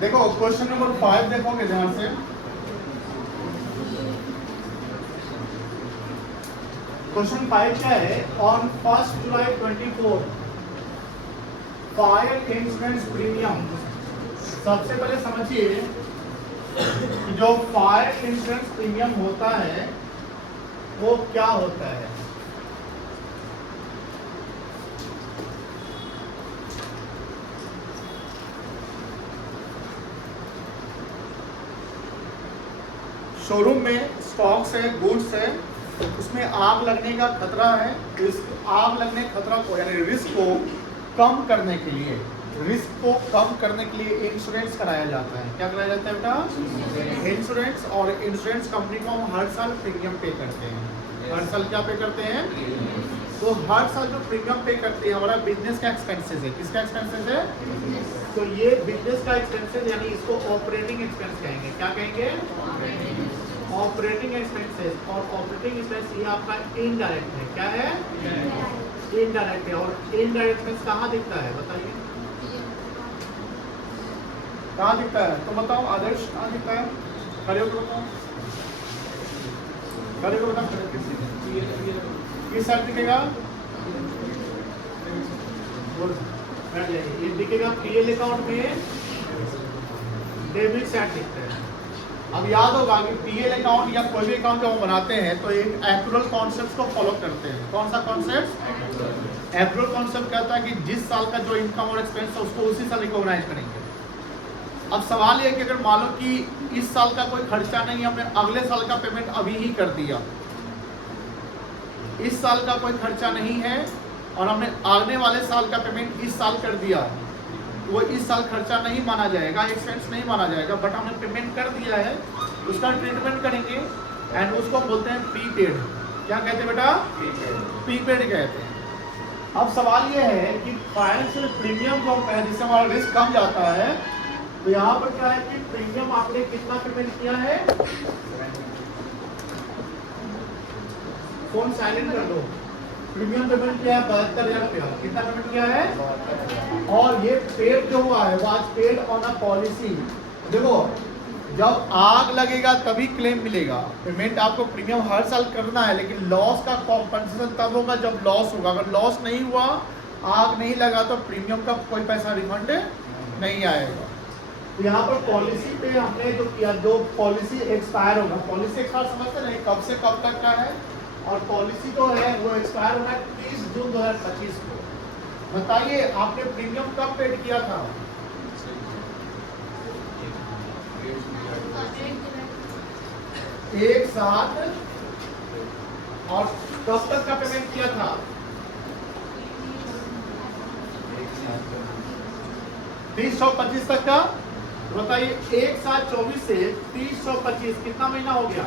देखो question number 5 देखोगे ध्यान से। क्वेश्चन 5 क्या है? On 1 July 24 fire insurance premium. सबसे पहले समझिए कि जो फायर इंश्योरेंस प्रीमियम होता है वो क्या होता है। शोरूम में स्टॉक्स है, गुड्स है, उसमें आग लगने का खतरा है। इस आग लगने खतरा को यानी रिस्क को कम करने के लिए, रिस्क को कम करने के लिए इंश्योरेंस कराया जाता है। क्या कराया जाता है बेटा? इंश्योरेंस। और इंश्योरेंस कंपनी को हम हर साल प्रीमियम पे करते हैं। हर साल क्या पे करते हैं? तो हर साल जो प्रीमियम पे करते हैं हमारा बिजनेस का एक्सपेंसेस है। किसका एक्सपेंसेस है? तो ये बिजनेस का एक्सपेंसेस यानी इसको ऑपरेटिंग एक्सपेंस कहेंगे। क्या कहेंगे? Operating expenses. और ऑपरेटिंग एक्सपेंस ये आपका इनडायरेक्ट है। क्या है? इनडायरेक्ट है। और इनडायरेक्ट एक्सपेंस कहाँ दिखता है बताइए? कहाँ दिखता है? तो बताओ आदर्श, कहाँ दिखता है? खड़े होकर बताओ, खड़े होकर बताओ। किस साइड दिखेगा? ये दिखेगा पीएल अकाउंट में डेबिट साइड दिखता है। अब याद होगा कि पीएल अकाउंट या कोई भी अकाउंट जब हम बनाते हैं तो एक एक्चुअल कॉन्सेप्ट को फॉलो करते हैं। कौन सा कॉन्सेप्ट? एक्चुअल कॉन्सेप्ट कहता है कि जिस साल का जो इनकम और एक्सपेंस है उसको उसी साल रिकॉग्नाइज करेंगे। अब सवाल ये है कि अगर मान लो कि इस साल का कोई खर्चा नहीं, हमने अगले साल का पेमेंट अभी ही कर दिया, इस साल का कोई खर्चा नहीं है और हमने आने वाले साल का पेमेंट इस साल कर दिया, वो इस साल खर्चा नहीं माना जाएगा, एक्सपेंस नहीं माना जाएगा, बट हमने पेमेंट कर दिया है, उसका ट्रीटमेंट करेंगे एंड उसको बोलते हैं प्रीपेड। क्या कहते हैं बेटा? प्रीपेड कहते हैं। अब सवाल ये है कि फाइनेंशियल प्रीमियम जो है जिससे हमारा रिस्क कम जाता है, तो यहाँ पर क्या है कि प्रीमियम आपने कितना पेमेंट किया है? फोन साइलेंट कर दो। प्रीमियम पेमेंट किया है 72,000 रुपया। कितना पेमेंट किया है? और ये पेड जो हुआ है वो आज पेड ऑन अ पॉलिसी। देखो जब आग लगेगा तभी क्लेम मिलेगा। पेमेंट आपको प्रीमियम हर साल करना है, लेकिन लॉस का कॉम्पनसेशन तब होगा जब लॉस होगा। अगर लॉस नहीं हुआ, आग नहीं लगा, तो प्रीमियम का कोई पैसा रिफंड नहीं आएगा। तो यहाँ पर पॉलिसी पे हमने जो किया, जो पॉलिसी एक्सपायर होगा, पॉलिसी एक्सपायर समझते नहीं कब से कब तक का है, और पॉलिसी जो है वो एक्सपायर होना है 30 जून 2025 को। बताइए आपने प्रीमियम कब पेड किया था? एक साथ। और कब तक का पेमेंट किया था? 30/6/25 तक का। बताइए 1/7/24 से 30/6/25 कितना महीना हो गया?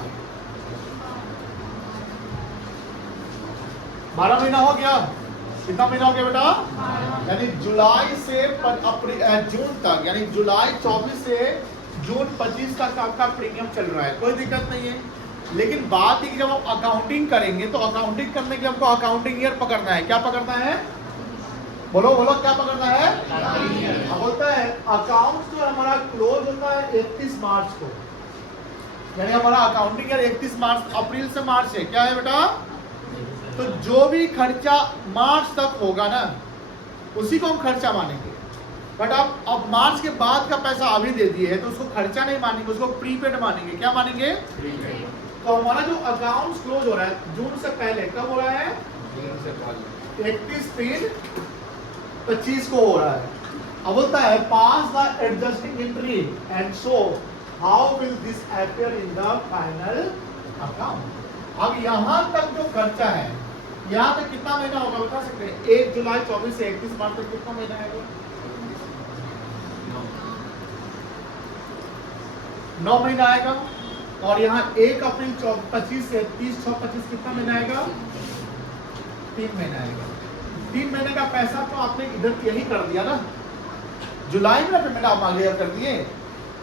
12 महीना हो गया। कितना महीना हो गया बेटा? यानी जुलाई से जून तक, यानी जुलाई 24 से जून 25 तक आपका प्रीमियम चल रहा है, कोई दिक्कत नहीं है। लेकिन बात है कि जब हम अकाउंटिंग करेंगे तो अकाउंटिंग करने के लिए हमको अकाउंटिंग ईयर पकड़ना है। क्या पकड़ना है? बोलो बोलो, क्या पकड़ना है? अब बोलता है अकाउंट जो हमारा क्लोज होता है 31 मार्च को, यानी हमारा अकाउंटिंग ईयर 31 मार्च, अप्रैल से मार्च है। क्या है बेटा? तो जो भी खर्चा मार्च तक होगा ना, उसी को हम खर्चा मानेंगे। बट आप अब मार्च के बाद का पैसा अभी दे दिए है तो उसको खर्चा नहीं मानेंगे, उसको प्रीपेड मानेंगे। क्या मानेंगे? तो हमारा जो अकाउंट क्लोज हो रहा है जून से पहले, कब हो रहा है? 31/3/25 को हो रहा है। अब बोलता है pass the adjusting entry and show how will this appear in the final account. अब यहाँ तक जो खर्चा है, यहाँ तक कितना महीना होगा बता सकते हैं? 1 जुलाई 24 से 31 मार्च तक कितना महीना आएगा? 9 महीना आएगा। और यहाँ 1 अप्रैल 25 से 30/6/25 कितना महीना आएगा? 3 महीना आएगा। 3 महीने का पैसा तो आपने इधर यही कर दिया ना, जुलाई में पेमेंट आप आगे कर दिए।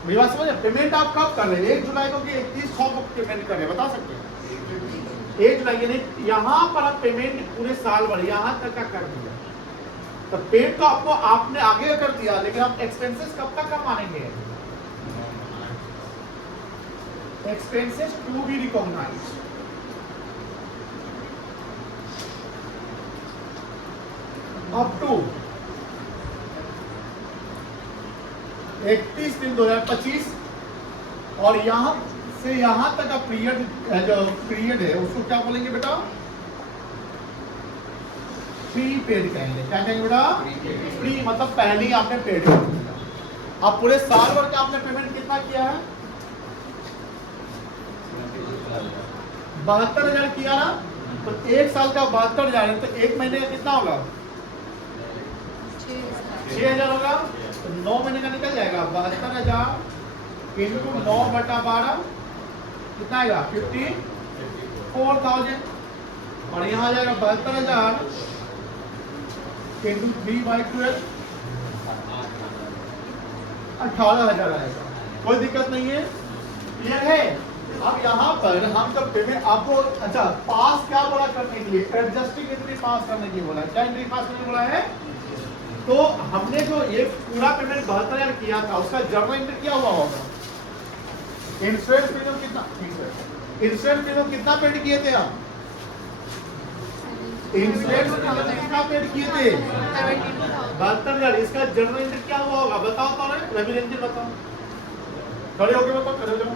मेरी बात समझे? पेमेंट आप कब कर रहे हैं? 1 जुलाई को कि 31/6 को पेमेंट कर रहे हैं, बता सकते हैं? 1 जुलाई, यानी यहाँ पर आप पेमेंट पूरे साल भर यहाँ तक का कर दिया। तो पेड तो आपको आपने आगे कर दिया, लेकिन आप एक्सपेंसेस कब तक का मानेंगे? expenses to be recognized. Up to 31/3/2025 और यहां से यहां तक का पीरियड है उसको क्या बोलेंगे बेटा? प्री पेड कहेंगे। क्या कहेंगे बेटा? प्री मतलब पहले ही आपने पेड कर दिया। अब पूरे साल भर का आपने पेमेंट कितना किया है? 72,000 किया ना, तो एक साल का 72,000 है, तो एक महीने का कितना होगा? 6,000 होगा, तो 9 महीने का निकल जाएगा। 72,000 इंटू 9/12 कितना आएगा? 54,000। और यहाँ आ जाएगा 72,000 इंटू 3/12 18,000 आएगा। कोई दिक्कत नहीं है, क्लियर है? अब यहाँ पर हम जब पेमेंट आपको अच्छा पास क्या बोला करने के लिए? एडजस्टिंग एंट्री पास करने के लिए बोला। क्या एंट्री पास करने बोला है? तो हमने जो ये पूरा पेमेंट 72,000 किया था उसका जर्नल एंट्री क्या हुआ होगा? इंश्योरेंस प्रीमियम कितना? इंश्योरेंस प्रीमियम कितना पेड किए थे आप? इंश्योरेंस प्रीमियम कितना पेड किए थे? 72,000। इसका जर्नल एंट्री क्या हुआ होगा? बताओ तो रवि रंजन बताओ, खड़े होके बताओ, खड़े हो जाओ,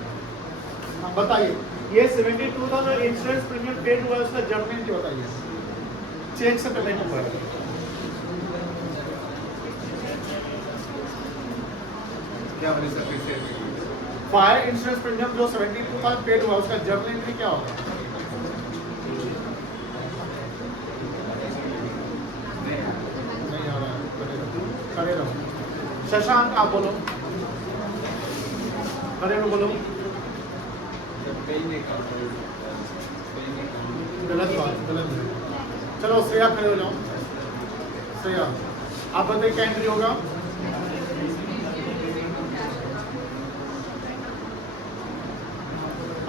बताइए। ये 72,000 इंश्योरेंस प्रीमियम पेड हुआ है, उसका जर्नल एंट्री बताइए। चेक से पेमेंट हुआ है। फायर इंश्योरेंस प्रीमियम जो 72,000 पेड हुआ उसका जर्नल एंट्री क्या होगा? नहीं आ रहा है, खड़े रहो। शशांक आप बोलो, खड़े रहो, बोलो। गलत बात, गलत। चलो श्रेया खड़े हो जाओ। श्रेया आप बताइए क्या एंट्री होगा?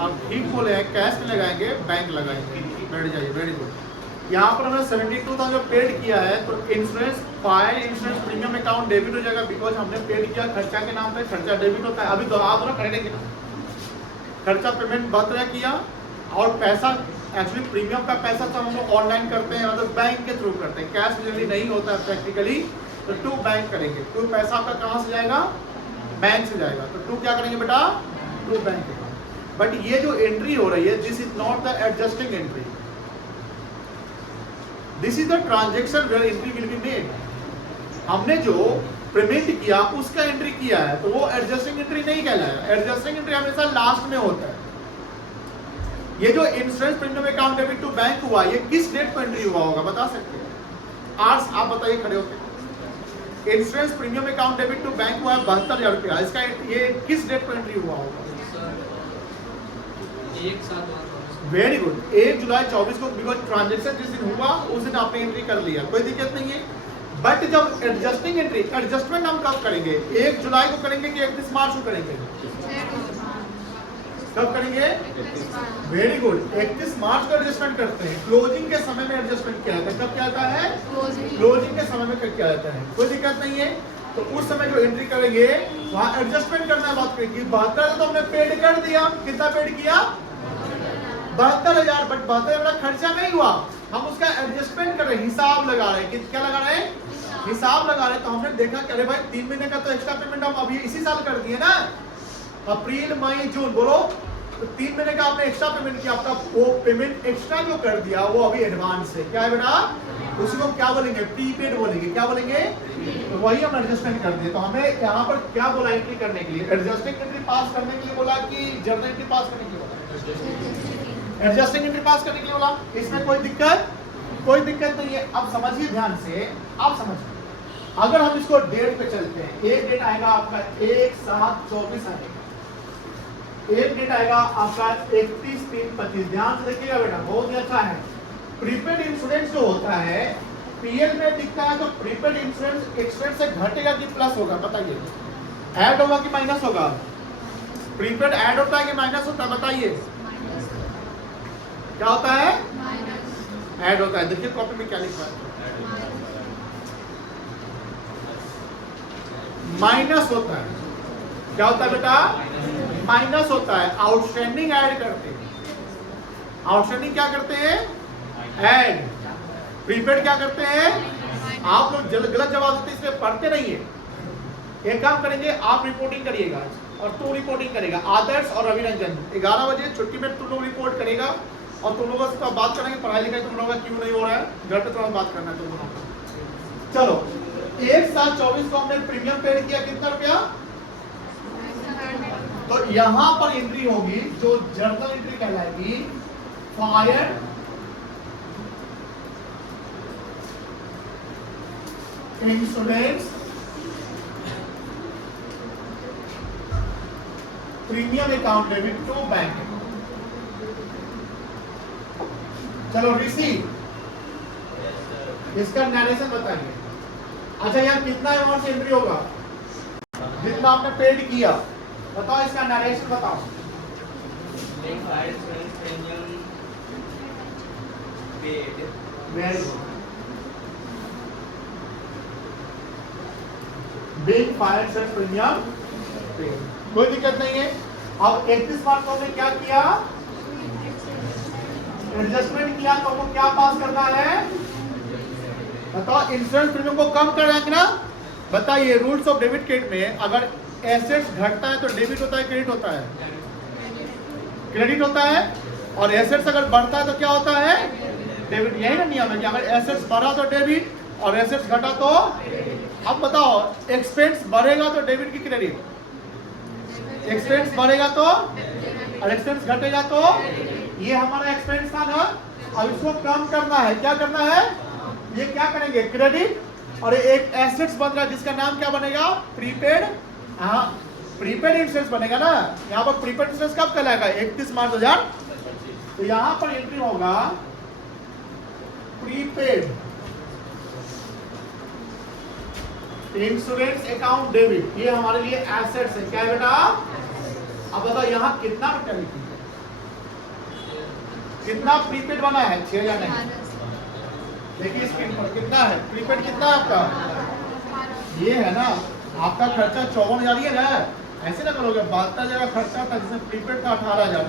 आप ठीक बोले हैं, कैश में लगाएंगे, बैंक लगाएंगे। बैठ जाइए, वेरी गुड। यहाँ पर हमने 72,000 पेड किया है, तो insurance fire insurance premium account debit हो जाएगा, बिकॉज हमने पेड किया खर्चा के नाम पे। खर्चा डेबिट होता है। अभी दोहरा दो ना, खरीदे के खर्चा पेमेंट 72,000 किया, और पैसा एक्चुअली प्रीमियम का पैसा तो हम लोग ऑनलाइन करते हैं, मतलब बैंक के थ्रू करते हैं। कैश डिलीवरी नहीं होता है प्रैक्टिकली, तो टू बैंक करेंगे। टू पैसा आपका कहाँ से जाएगा? बैंक से जाएगा। तो टू क्या करेंगे बेटा? To bank. बट ये जो एंट्री हो रही है, this is not the adjusting entry, this is the transaction where entry will be made. हमने जो पेमेंट किया उसका एंट्री किया है, तो वो एडजस्टिंग एंट्री नहीं कहलाएगा। एडजस्टिंग एंट्री हमेशा लास्ट में होता है। ये जो insurance premium account debit to bank हुआ, ये किस डेट को एंट्री हुआ होगा? बता सकते हैं? आज आप बताइए खड़े होकर। Insurance premium account debit to bank हुआ है 72,000 रुपया, इसका ये किस डेट को एंट्री हुआ होगा? वेरी गुड, 1 जुलाई 24 को, बिकॉज ट्रांजेक्शन जिस दिन हुआ उस दिन आपने एंट्री कर लिया, कोई दिक्कत नहीं है। बट जब एडजस्टिंग एंट्री, एडजस्टमेंट हम कब करेंगे? 1 जुलाई को करेंगे कि 31 मार्च को करेंगे? कब करेंगे? वेरी गुड, 31 मार्च को एडजस्टमेंट करते हैं। क्लोजिंग के समय में एडजस्टमेंट किया जाता है। कब किया जाता है? क्लोजिंग के समय में किया जाता है, कोई दिक्कत नहीं है। तो उस समय जो एंट्री करेंगे वहां एडजस्टमेंट करना है। बात करेंगे 72,000 तो हमने पेड कर दिया। कितना पेड किया? 72,000। बट 72,000 खर्चा नहीं हुआ, हम उसका एडजस्टमेंट कर रहे हैं, हिसाब लगा रहे हैं। क्या लगा रहे हैं? हिसाब लगा रहे हैं। तो हमने देखा कि अरे भाई 3 महीने का तो एक्स्ट्रा पेमेंट हम अभी इसी साल कर दिए ना, अप्रैल मई जून, बोलो। तो 3 महीने का आपने एक्स्ट्रा पेमेंट किया, आपका वो पेमेंट एक्स्ट्रा जो कर दिया वो अभी एडवांस है। क्या है बेटा? उसी को क्या बोलेंगे? प्रीपेड बोलेंगे। क्या बोलेंगे? तो वही हम एडजस्टमेंट कर दिए। तो हमें यहाँ पर क्या बोला एंट्री करने के लिए? एडजस्टिंग एंट्री पास करने के लिए बोला कि जर्नल एंट्री पास करने के लिए बोला? एडजस्टिंग एंट्री पास करने के लिए बोला। इसमें कोई दिक्कत? कोई दिक्कत नहीं है। अब समझिए ध्यान से, आप समझिए। अगर हम इसको डेट पे चलते हैं, एक डेट आएगा आपका 1/7/24 आएगा, एक डेट आएगा आपका 31/3/25। ध्यान से देखिएगा बेटा, बहुत ही अच्छा है। प्रीपेड इंश्योरेंस जो होता है पीएल में दिखता है, तो प्रीपेड इंश्योरेंस एक्सपेंस से घटेगा कि प्लस होगा? बताइए, ऐड होगा कि माइनस होगा? प्रीपेड ऐड होता है कि माइनस होता है? बताइए क्या होता है? ऐड होता है। देखिए कॉपी में क्या लिखा है, माइनस होता है। क्या होता है बेटा? माइनस होता है, आउटस्टैंडिंग ऐड करते हैं। आउटस्टैंडिंग क्या करते हैं? ऐड। प्रीपेड क्या करते हैं? आप लोग गलत जवाब देते इसलिए पढ़ते नहीं है। एक काम करेंगे, आप रिपोर्टिंग करिएगा और तू रिपोर्टिंग करेगा। आदर्श और रविरंजन 11 बजे छुट्टी में तुम लोग रिपोर्ट करेगा और तुम लोगों से बात करेंगे पढ़ाई लिखाई तुम लोगों का क्यों नहीं हो रहा है, घर पे थोड़ा बात करना है तुम लोगों को। चलो, एक साथ 24 को हमने प्रीमियम पेड किया, कितना रुपया? तो यहां पर एंट्री होगी जो जर्नल एंट्री कहलाएगी, fire insurance premium account debit to bank. चलो रिसीव, इसका नरेशन बताइए। अच्छा, यहाँ कितना अमाउंट से एंट्री होगा? जितना आपने पेड किया, बताओ इसका नरेशन बताओ। बिग फायर से प्रीमियम पेड, कोई दिक्कत नहीं है। अब 31 मार्च को हमने क्या किया? एडजस्टमेंट किया, तो हमको क्या पास करना है? बताओ, इंश्योरेंस प्रीमियम को कम कर रहे ना। बताइए, रूल्स ऑफ डेबिट क्रेडिट में अगर एसेट्स घटता है तो डेबिट होता है क्रेडिट होता है? क्रेडिट होता है। और एसेट्स अगर बढ़ता है तो क्या होता है? डेबिट। यही ना नियम है कि अगर एसेट्स बढ़ा तो डेबिट और एसेट्स घटा तो। अब बताओ, एक्सपेंस बढ़ेगा तो डेबिट की क्रेडिट, एक्सपेंस बढ़ेगा तो और एक्सपेंस घटेगा तो। ये हमारा एक्सपेंस था ना, अब इसको कम करना है। क्या करना है? ये क्या करेंगे? क्रेडिट। और एक एसेट्स बन रहा है जिसका नाम क्या बनेगा? प्रीपेड। हाँ, प्रीपेड इंश्योरेंस बनेगा ना। यहाँ पर प्रीपेड इंश्योरेंस कब कहलाएगा? 31 मार्च 2000। तो यहाँ पर एंट्री होगा प्रीपेड इंश्योरेंस अकाउंट डेबिट। ये हमारे लिए एसेट्स है। क्या है बेटा? अब बताओ, यहाँ कितना रुपया लिखी है? कितना प्रीपेड बना है? 6 या नहीं? देखिए स्क्रीन पर कितना है प्रीपेड, कितना है आपका? ये है ना, आपका खर्चा 54,000 ही है ना। ऐसे ना करोगे, 72 जगह खर्चा था जिसमें प्रीपेड का 18,000,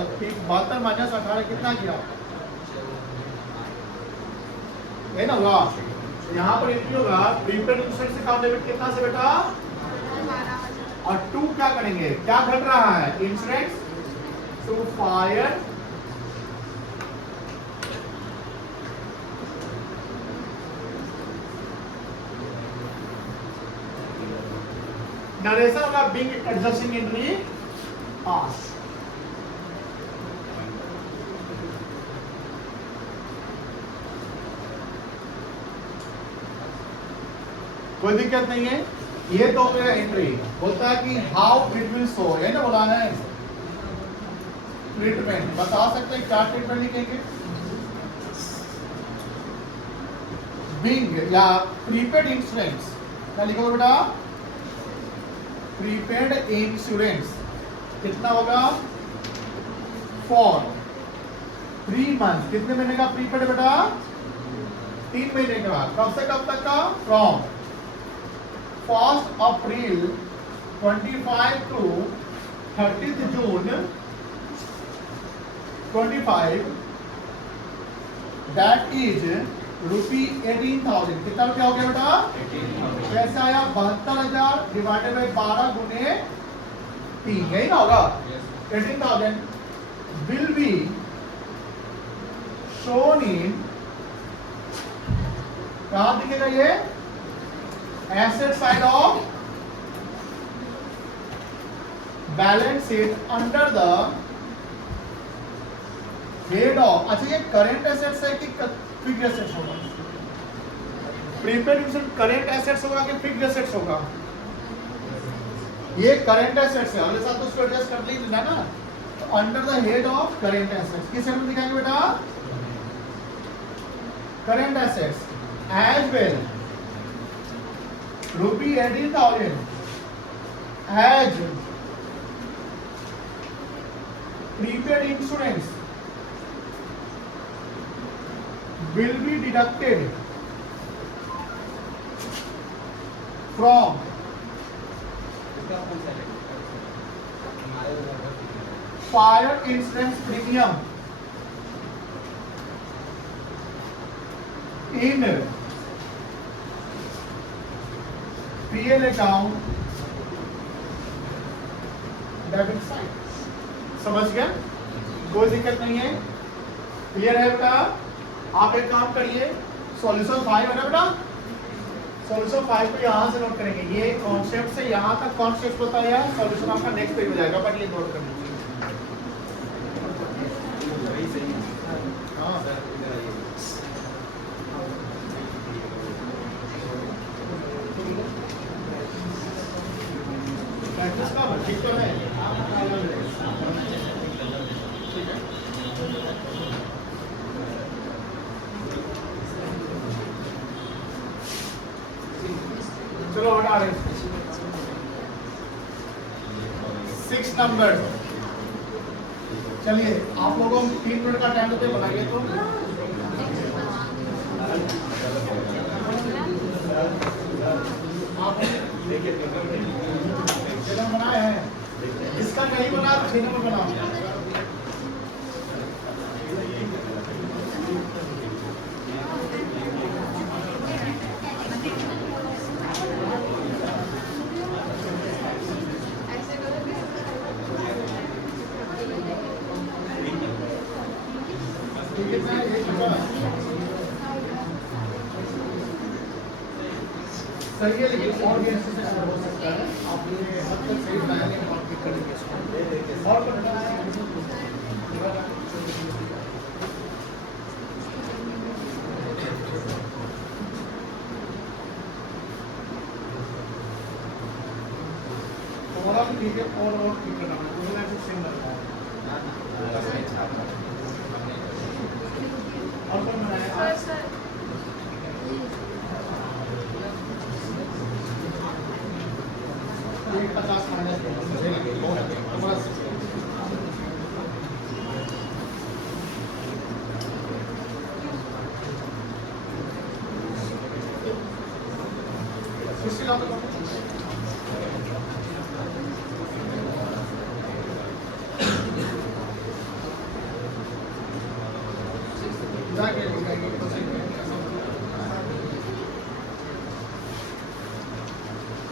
72 माइनस 18 कितना किया? है ना हुआ। यहाँ पर एंट्री होगा प्रीपेड इंश्योरेंस अकाउंट डेबिट कितना से बेटा? और 2 क्या करेंगे? क्या घट रहा है? इंश्योरेंस टू फायर नरेशन होगा बिग एडजस्टिंग एंट्री पास। कोई दिक्कत नहीं है। ये तो मेरा एंट्री बोलता है कि हाउ इट विल शो, है ना बोला है। ट्रीटमेंट बता सकते हैं, क्या ट्रीटमेंट लिखेंगे? बिग या प्रीपेड इंश्योरेंस, क्या लिखोगे बेटा? प्रीपेड इंश्योरेंस कितना होगा? For 3 month. कितने महीने का प्रीपेड बेटा? 3 महीने का। कब से कब तक का? From 1 April 25 to 30 June 25। That is ₹18,000। कितना रुपया हो गया बेटा? कैसे आया? 72,000 डिवाइडेड बाई 12 गुने 3, यही ना होगा? 18,000 विल बी शोन इन, कहां दिखेगा ये? Asset side of balance sheet under the head of. अच्छा, ये करेंट एसेट्स है कि फिक्स्ड एसेट्स होगा? प्रीपेड इंश्योरेंस करेंट एसेट्स होगा कि फिक्स्ड एसेट्स होगा? ये करेंट एसेट्स है, अगले साल तो उसको एडजस्ट कर लेना ना। तो under the head of current assets किस हेड में दिखाएंगे बेटा? Current assets as well ₹18,000 as prepaid insurance will be deducted from fire insurance premium in PL account debit side. समझ गया? कोई दिक्कत नहीं है, क्लियर है बेटा? आप एक काम करिए, सॉल्यूशन 5 है ना बेटा, सॉल्यूशन 5 को यहाँ से नोट करेंगे। ये कॉन्सेप्ट से यहाँ तक कॉन्सेप्ट बताया, सॉल्यूशन आपका नेक्स्ट पेज में जाएगा, बट ये नोट कर लीजिए। हाँ प्रैक्टिस का ठीक तो है। ठीक है, चलो हटा रहे 6 नंबर। चलिए आप लोगों को 3 मिनट का टाइम देते बनाइए तो आप बनाए हैं, इसका नहीं बना तो 6 नंबर बनाओ। सही है, लेकिन और भी ऐसे हो सकता है। आप ये हद तक सही बनाएंगे, बात भी करेंगे इसको और थोड़ा भी ठीक है, और ठीक करना है, ऐसे सेम लगता है। और कौन बनाया? एक 50 माइनस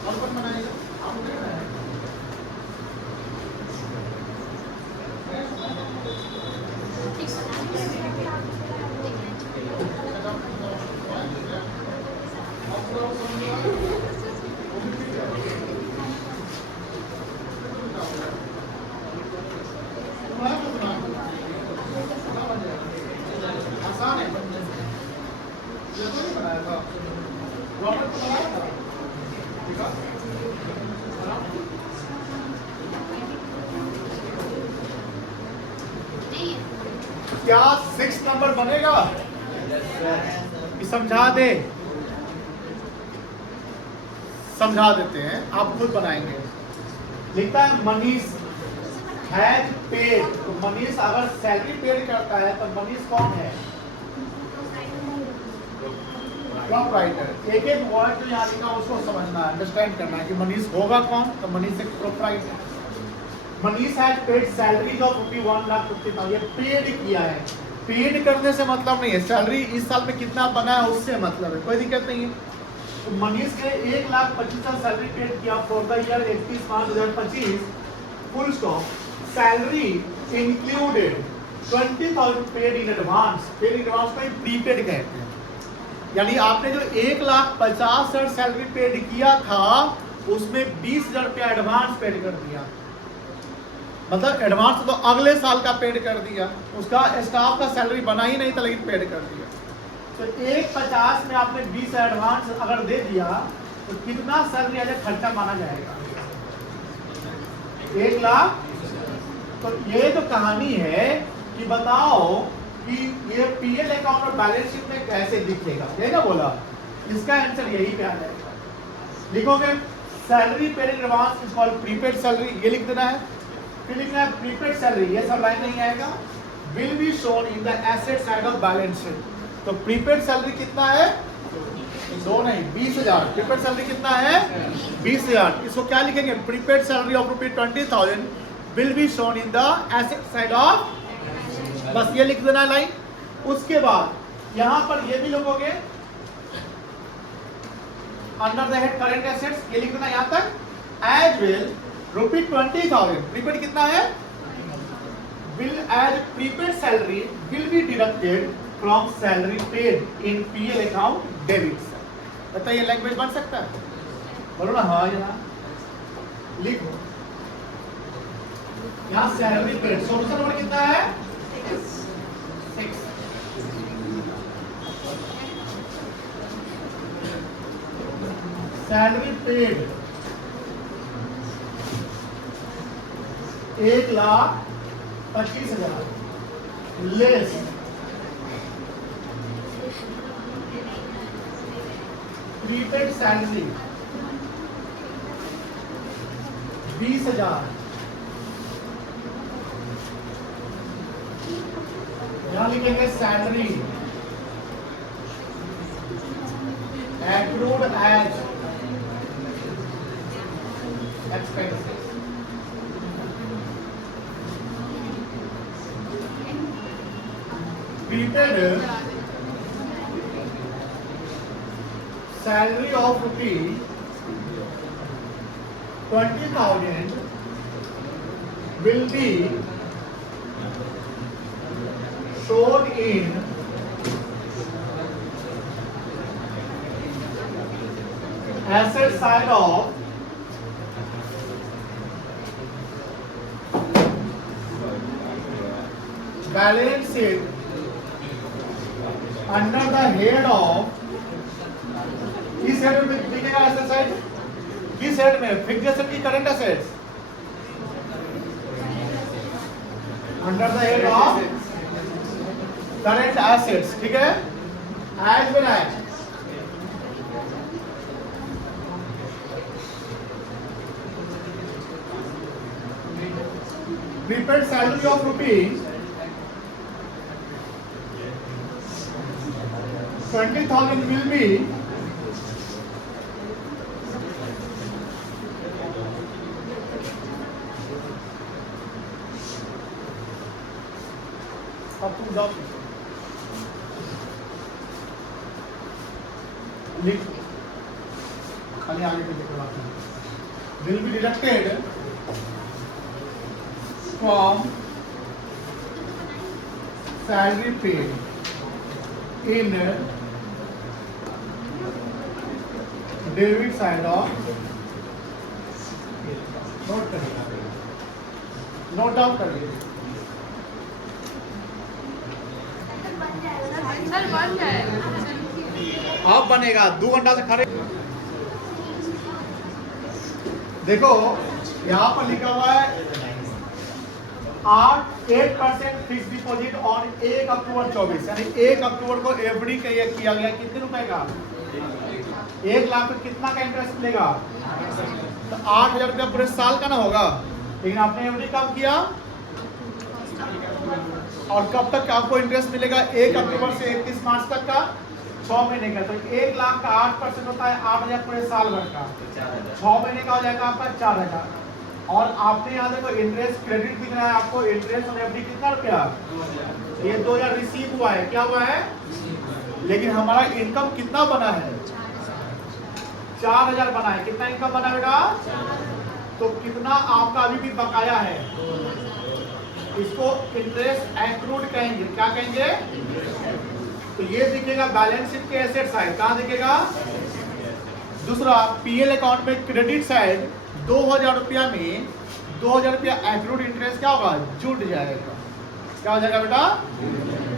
और कौन बनाएगा? आप आसान है, ये तो नहीं बनाया था, रॉबर्ट को बनाया था, ठीक है? क्या 6 नंबर बनेगा? समझा दे, समझा देते हैं, आप खुद बनाएंगे। लिखता है मनीष हैज पेड। तो मनीष अगर सैलरी पेड करता है तो मनीष कौन है? प्रोप्राइटर। एक एक वर्ड जो यहाँ लिखा उसको समझना है, अंडरस्टैंड करना है कि मनीष होगा कौन। तो मनीष एक proprietor. Manish has paid salary of ₹1,50,000। ये पेड किया है, पेड करने से मतलब नहीं है, सैलरी इस साल में कितना बना है उससे मतलब है, कोई दिक्कत नहीं है। तो मनीष ने 1,25,000 सैलरी पेड किया फॉर द ईयर 31/मार्च 2025, full stop. Salary included 20,000 paid in advance. Paid in advance को प्रीपेड कहते हैं, यानी आपने जो 1,50,000 सैलरी पेड किया था उसमें 20,000 रुपया एडवांस पेड कर दिया। मतलब एडवांस तो अगले साल का पेड कर दिया, उसका स्टाफ का सैलरी बना ही नहीं था लेकिन पेड कर दिया। तो 1,50,000 में आपने 20 एडवांस अगर दे दिया तो कितना सैलरी एज खर्चा माना जाएगा? 1,00,000। तो ये जो कहानी है कि बताओ कि ये पीएल अकाउंट और बैलेंस शीट में कैसे दिखेगा, यही ना बोला, इसका आंसर यही पे आ जाएगा। लिखोगे salary paid in advance is called prepaid salary, ये लिख देना है। फिर लिखना है प्रीपेड सैलरी, ये सब लाइन नहीं आएगा, will be shown in the asset side of balance sheet. तो प्रीपेड सैलरी कितना है? 2 नहीं 20,000। प्रीपेड सैलरी कितना है? 20,000। इसको क्या लिखेंगे? Prepaid salary of ₹20,000 will be shown in the asset side of, बस ये लिख देना लाइन। उसके बाद यहां पर ये भी लिखोगे under the head current assets, ये लिख देना यहां तक। एज विल ₹20,000, प्रीपेड कितना है, will as prepaid salary will be deducted from salary paid in PL account debit। बताइए लैंग्वेज बन सकता है, बोलो ना हाँ या ना, लिखो यहाँ सैलरी पेड। सोल्यूशन नंबर कितना है 6। Salary paid 1,25,000 less prepaid salary 20,000, यहां लिखेंगे salary accrued as expenses। Prepaid salary of ₹20,000 will be shown in asset side of balance sheet under the head of, किस हेड में दिखेगा एसेट साइड, किस head में, fixed asset की current assets, under the head of current assets, ठीक है। As well as prepaid salary of ₹20,000 will be अब तुम जाओ लिख, खाली आगे पीछे करवा, will be deducted from salary paid in debit side of, note करिए, नोट डाउन करिए। अब बनेगा 2 घंटा से खड़े। देखो यहाँ पर लिखा हुआ है 8% फिक्स डिपॉजिट ऑन 1 अक्टूबर 24, यानी 1 अक्टूबर को एफडी किया गया। कितने रुपए का, 1 लाख पे कितना का इंटरेस्ट मिलेगा, तो 8,000 रुपया पूरे साल का ना होगा। लेकिन आपने एफडी कब किया और कब तक आपको इंटरेस्ट मिलेगा, 1 अक्टूबर से 31 मार्च तक का, 6 महीने का। तो 1 लाख का 8% होता है 8,000 पूरे साल भर का, 6 महीने का हो जाएगा आपका 4,000। और आपने यहाँ देखो इंटरेस्ट क्रेडिट दिख रहा है आपको, इंटरेस्ट और एफडी कितना रुपया, ये 2,000 रिसीव हुआ है, क्या हुआ है, लेकिन हमारा इनकम कितना बना है, 4,000 बना है। कितना इनकम बना बेटा, तो कितना आपका अभी भी बकाया है, इसको इंटरेस्ट एक्रूड कहेंगे। क्या कहेंगे, तो ये दिखेगा बैलेंस शीट के एसेट साइड, कहाँ दिखेगा। दूसरा पीएल अकाउंट में क्रेडिट साइड 2,000 रुपया में 2,000 रुपया एक्रूड इंटरेस्ट क्या होगा, जुट जाएगा। क्या हो जाएगा बेटा,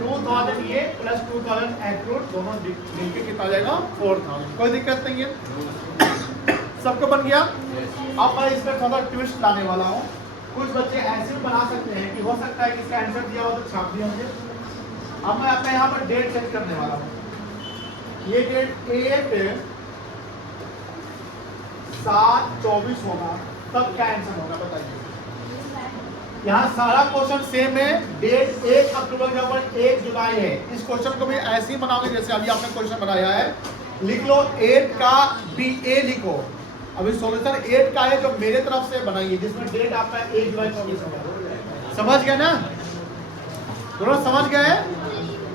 2,000 ये प्लस 2,000 एक्रूड, दोनों मिलके कितना आ जाएगा 4,000। कोई दिक्कत नहीं है, सबको बन गया। अब मैं इसमें थोड़ा ट्विस्ट लाने वाला हूँ। कुछ बच्चे ऐसे भी बना सकते हैं कि हो सकता है कि इसका आंसर दिया हो तो छाप दिए होंगे। अब मैं अपने यहाँ पर डेट सेट करने वाला हूँ, ये डेट 8/7/24 होगा, तब क्या आंसर होगा बताइए। यहाँ सारा क्वेश्चन सेम है, डेट 1 अक्टूबर के ऊपर 1 जुलाई है। इस क्वेश्चन को भी ऐसे ही बनाओगे जैसे अभी आपने क्वेश्चन बनाया है। लिख लो 8 का BA लिखो, अभी सॉल्यूशन 8 का है जो मेरे तरफ से बनाइए, जिसमें डेट आपका 1 जुलाई 24 होगा। समझ गए ना? थोड़ा समझ गए?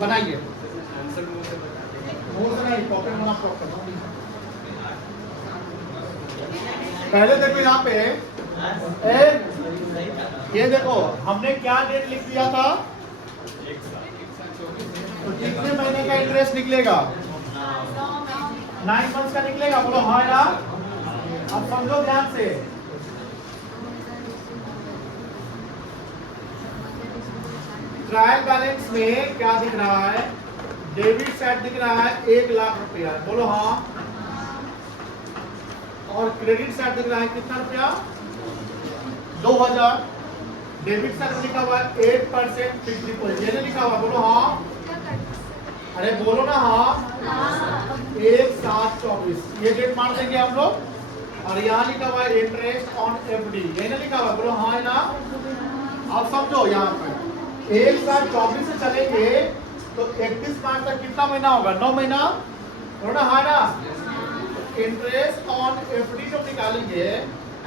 बनाइए। पहले देखो यहाँ पे ये देखो हमने क्या डेट लिख दिया था, तो कितने महीने का इंटरेस्ट निकलेगा? 9 मंथ्स का निकलेगा। बोलो हाँ या? अब समझो ध्यान से, ट्रायल बैलेंस में क्या दिख रहा है? डेबिट साइड दिख रहा है 1 लाख रुपया। बोलो हाँ। और क्रेडिट साइड दिख रहा है कितना रुपया? 2000। डेबिट साइड में लिखा हुआ है 8% फिक्स डिपॉजिट, ये लिखा हुआ। बोलो हाँ। अरे बोलो ना हाँ। 1/7/24 ये डेट मान देंगे हम लोग। और यहाँ लिखा हुआ है इंटरेस्ट ऑन एफडी, ये ना लिखा हुआ। बोलो हाँ है ना? आप समझो यहाँ पर 1/7/24 से चलेंगे तो 31 मार्च तक कितना महीना होगा? 9 महीना। बोलो ना हाँ ना? इंटरेस्ट ऑन एफडी जो निकालेंगे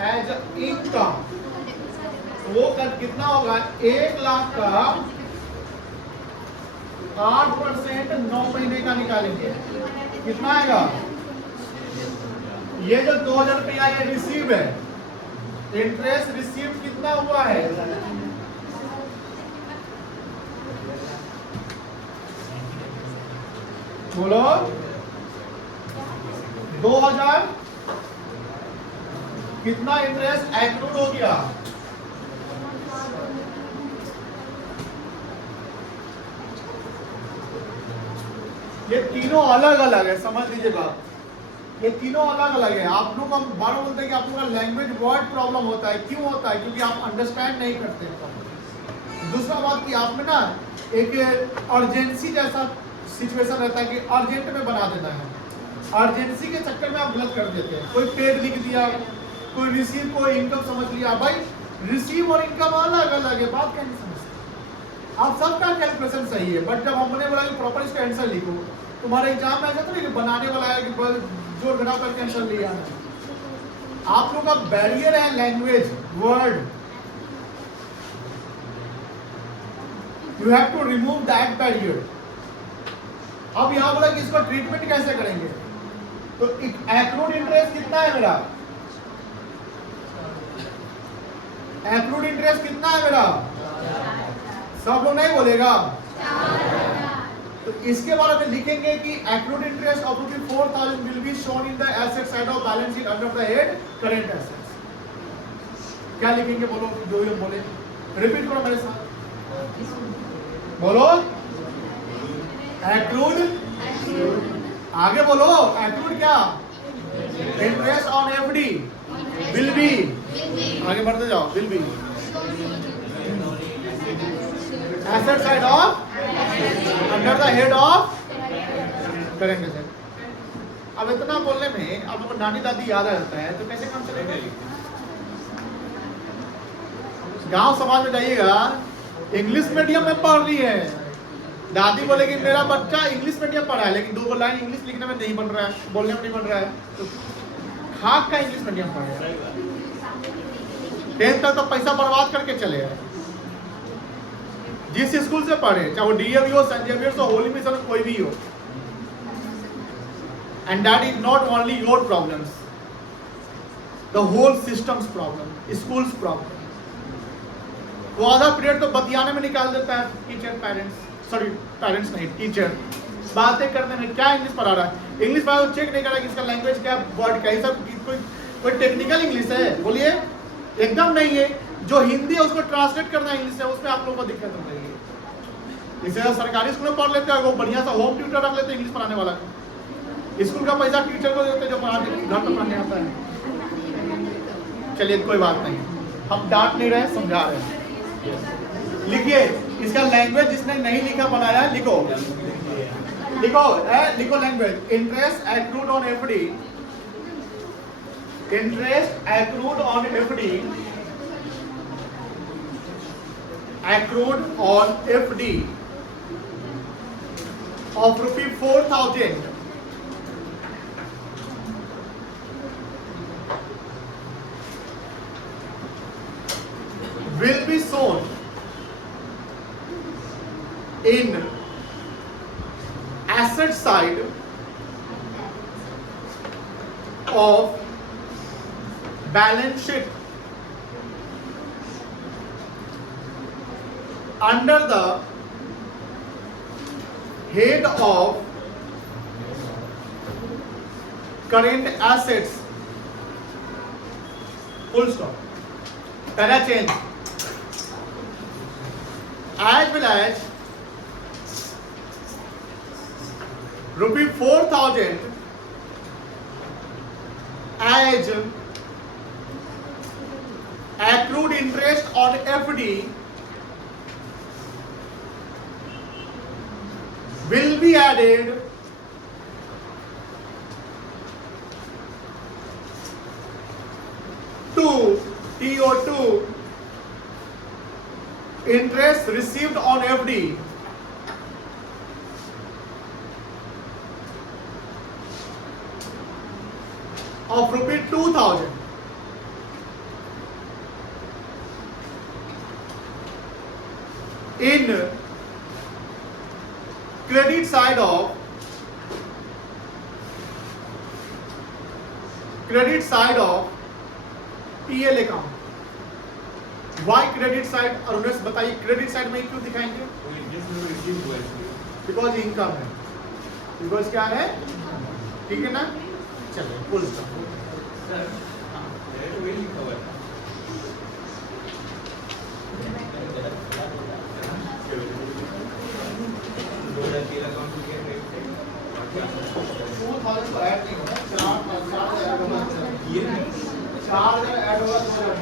एज इनकम, वो कितना होगा? 1 लाख का 8% 9 महीने का निकालेंगे, कितना आएगा? ये जो 2000 रुपया ये रिसीव है, इंटरेस्ट रिसीव कितना हुआ है? बोलो 2000 कितना इंटरेस्ट एक्रूड हो गया? ये तीनों अलग अलग है, समझ लीजिए बात। ये तीनों अलग अलग है। आप लोग हम बार बोलते हैं कि आप लोगों का लैंग्वेज वर्ड प्रॉब्लम होता है। क्यों होता है? क्योंकि आप अंडरस्टैंड नहीं करते। दूसरा बात कि आप में ना एक अर्जेंसी जैसा सिचुएशन रहता है कि अर्जेंट में बना देना है। अर्जेंसी के चक्कर में आप गलत कर देते हैं। कोई पेड लिख दिया, कोई रिसीव, कोई इनकम समझ लिया। भाई रिसीव और इनकम अलग अलग है, बात क्या नहीं समझते। आप सबका कैलकुलेशन सही है, बट जब हमने बोला कि प्रॉपर इसका आंसर लिखो, तुम्हारे एग्जाम में ऐसा तो नहीं बनाने वाला है कि जोड़ घटाव करके आंसर लिया है। आप लोग का बैरियर है language word, you have to remove that barrier. अब यहां बोला कि इसका ट्रीटमेंट कैसे करेंगे, तो एक्रूड इंटरेस्ट कितना है मेरा? एक्रूड इंटरेस्ट कितना है मेरा? सब लोग नहीं बोलेगा। तो इसके बारे में लिखेंगे कि accrued interest of ₹4000 will be shown in the asset side of balance sheet under the head current assets. क्या लिखेंगे? बोलो जो हम बोले, रिपीट करो मेरे साथ। बोलो एक्रूड, आगे बोलो एक्रूड क्या? Interest on FD will be, आगे बढ़ते जाओ, will be asset side of under the head of current asset. अब इतना बोलने में आप लोगों को नानी दादी याद रहता है तो कैसे काम चलेगा? गांव समाज में जाइएगा, इंग्लिश मीडियम में पढ़ रही है, दादी बोलेगी मेरा बच्चा इंग्लिश मीडियम पढ़ा है लेकिन 2 लाइन इंग्लिश लिखने में नहीं बन रहा है, बोलने में नहीं बन रहा है, तो खाक का इंग्लिश मीडियम पढ़ा है। 10th तक तो पैसा बर्बाद करके चले गए। जिस स्कूल से पढ़े, चाहे वो डीएवी हो, सेंट जेवियर्स हो, होली मिशन, कोई भी हो, and that is not only your problems, the whole system's problem, school's problem. वो आधा पीरियड तो बतियाने में निकाल देता है टीचर, पेरेंट्स नहीं, टीचर बातें करने में। क्या इंग्लिश पढ़ा रहा है? इंग्लिश पढ़ा तो चेक नहीं कर रहा कि इसका लैंग्वेज क्या, वर्ड क्या, सब कोई टेक्निकल इंग्लिश है? बोलिए, एकदम नहीं है। जो हिंदी है उसको ट्रांसलेट करना इंग्लिश है, उसमें आप लोगों को दिक्कत हो रही है। इसे सरकारी स्कूल में पढ़ लेते हैं, वो बढ़िया सा होम ट्यूटर रख लेते हैं इंग्लिश पढ़ाने वाला। स्कूल का पैसा टीचर को देते हैं जो पढ़ाने घर पर पढ़ाने आता है। चलिए कोई बात नहीं, हम डांट नहीं रहे, समझा रहे हैं। लिखिए इसका लैंग्वेज, जिसने नहीं लिखा बनाया लिखो, लिखो लिखो language. Interest accrued on FD, interest accrued on FD, accrued on FD of ₹4,000 will be shown in asset side of balance sheet under the head of current assets. Full stop. Para change. As well as ₹4,000 as accrued interest on FD will be added to TO2 interest received on FD of ₹2,000 in credit side of PL account. Why credit side? Arunesh बताइए credit side में क्यों दिखाएंगे? Because income है, because क्या है, ठीक है ना? चलिए फुल स्टॉप।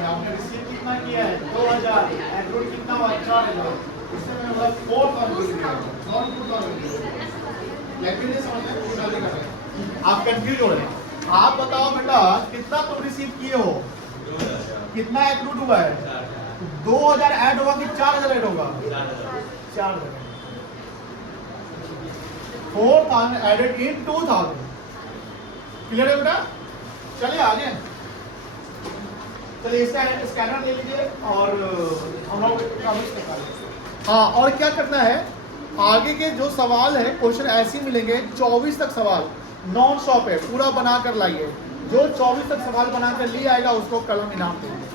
आपने रिसीव कितना किया है? 2,000। एग्रीड कितना हुआ? 4,000। इससे मैंने बोला 4,000। लेकिन ये समझ में कुछ गलती कर रहे हैं, आप कंफ्यूज हो रहे हैं। आप बताओ बेटा कितना तुम रिसीव किए हो? कितना एग्रीड हुआ है? 2,000 ऐड होगा कि 4,000 ऐड होगा? 4,000। 4,000 एडेड इन 2,000। क्लियर है बेटा? चलिए आगे। चलिए इसका स्कैनर ले लीजिए और हम लोग हाँ, और क्या करना है, आगे के जो सवाल है क्वेश्चन ऐसे ही मिलेंगे। 24 तक सवाल नॉन स्टॉप है, पूरा बना कर लाइए। जो 24 तक सवाल बना कर लिए आएगा उसको कलम इनाम देंगे।